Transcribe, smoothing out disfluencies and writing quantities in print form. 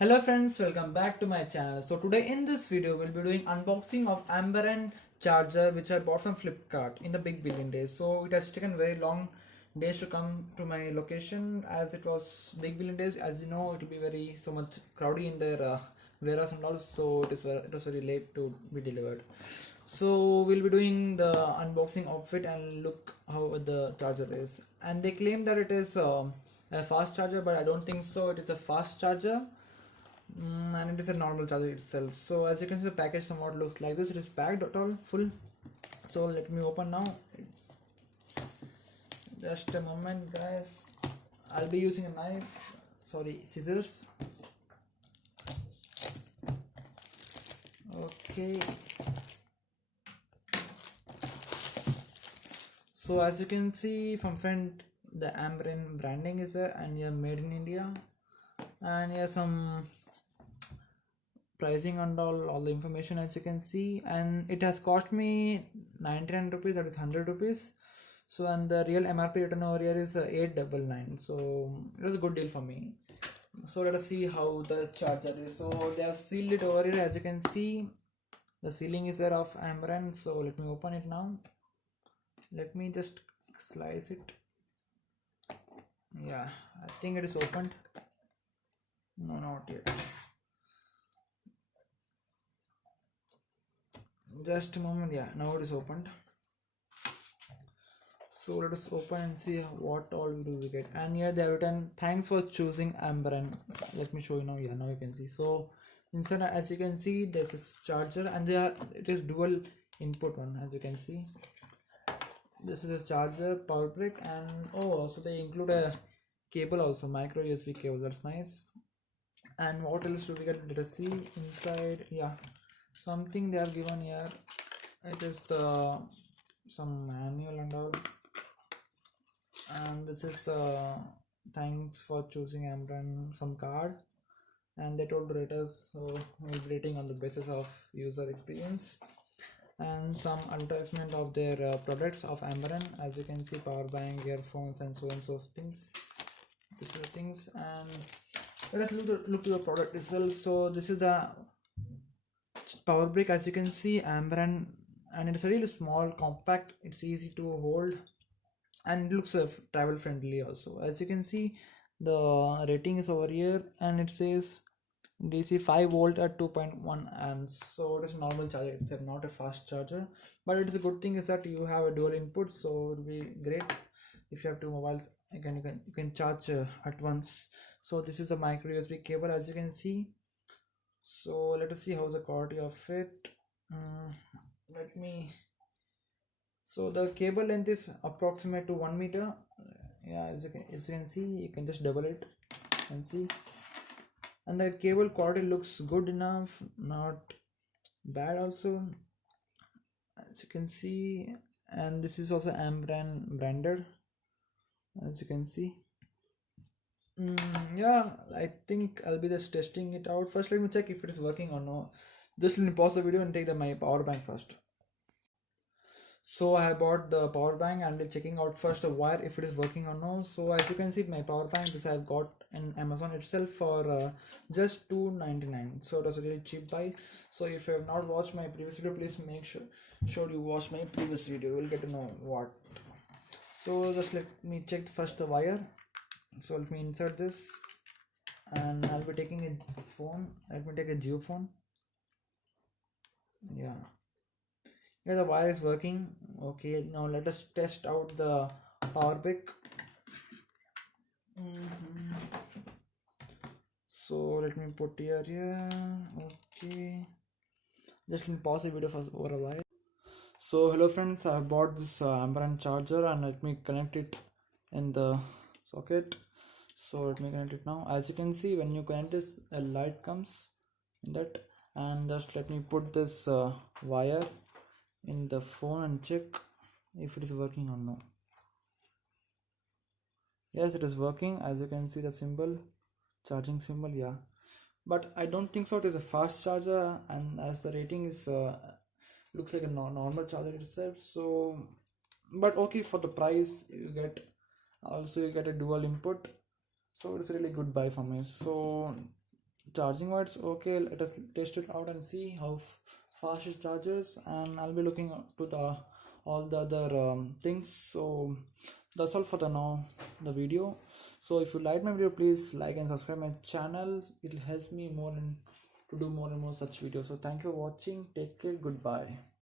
Hello friends, welcome back to my channel. So today in this video we'll be doing unboxing of Amberen charger which I bought from Flipkart in the big billion days. So it has taken very long days to come to my location as it was big billion days. As you know, it will be very so much crowdy in their warehouse and all, so it was very late to be delivered. So we'll be doing the unboxing of it and look how the charger is. And they claim that it is a fast charger, but I don't think so. It is a fast charger. And it is a normal charger itself. So as you can see, the package somewhat looks like this. It is packed at all full. So let me open now. Just a moment, guys. I'll be using a knife, sorry, scissors. Okay, so as you can see from front, the Amberen branding is there, and yeah, made in India, and yeah, some pricing and all the information as you can see. And it has cost me 99 rupees, that is 100 rupees. So and the real MRP written over here is 899, so it was a good deal for me. So let us see how the charger is. So they have sealed it over here, as you can see. The sealing is there of Amberen. So let me open it now. Let me just slice it. Yeah, I think it is opened. No, not yet. Just a moment. Yeah, now it is opened. So let us open and see what all we get. And here they have written, thanks for choosing Amberen. Let me show you now. Yeah, now you can see. So inside, as you can see, there's this charger, and it is dual input one, as you can see. This is a charger, power brick, and also they include a cable also, micro USB cable. That's nice. And what else do we get? Let us see inside. Yeah, something they have given here. It is some manual and all. And this is the thanks for choosing Amberen, some card, and they told rate us, so we'll be rating on the basis of user experience. And some advertisement of their products of Amberen, as you can see, power bank, earphones, and so things. These are the things. And let us look to the product itself. So this is the power brick, as you can see, Amberen, and it's a really small, compact. It's easy to hold, and it looks travel friendly also. As you can see, the rating is over here, and it says DC 5 volt at 2.1 amps. So it is normal charger. It's not a fast charger, but it is a good thing is that you have a dual input, so it will be great if you have two mobiles. Again, you can charge at once. So this is a micro USB cable, as you can see. So let us see how's the quality of it. Let me. So the cable length is approximate to 1 meter. Yeah, as you can see, you can just double it and see. And the cable quality looks good enough, not bad also, as you can see. And this is also Amberen branded, as you can see. Yeah, I think I'll be just testing it out. First let me check if it is working or no. Just let me pause the video and take my power bank first. So I bought the power bank and checking out first the wire if it is working or no. So as you can see, my power bank, this I've got in Amazon itself for just $2.99. So it was a really cheap buy. So if you have not watched my previous video, please make sure you watch my previous video. You'll get to know what. So just let me check first the wire. So let me insert this, and I'll be taking a phone. Let me take a Jio phone. Yeah, the wire is working. Okay, now let us test out the power brick. So let me put here. Okay, just let me pause the video for over a while. So hello friends, I have bought this Amberen charger, and let me connect it in the socket. So let me connect it now. As you can see, when you connect this, a light comes in that. And just let me put this wire in the phone and check if it is working or no. Yes, it is working. As you can see, the symbol, charging symbol. Yeah, but I don't think so it is a fast charger, and as the rating is looks like a normal charger itself. So but okay, for the price you get, also you get a dual input, so it's really good buy for me. So charging words. Okay, let us test it out and see how fast it charges, and I'll be looking to the all the other things. So that's all for the now the video. So if you like my video, please like and subscribe my channel. It helps me more and to do more and more such videos. So thank you for watching. Take care. Goodbye.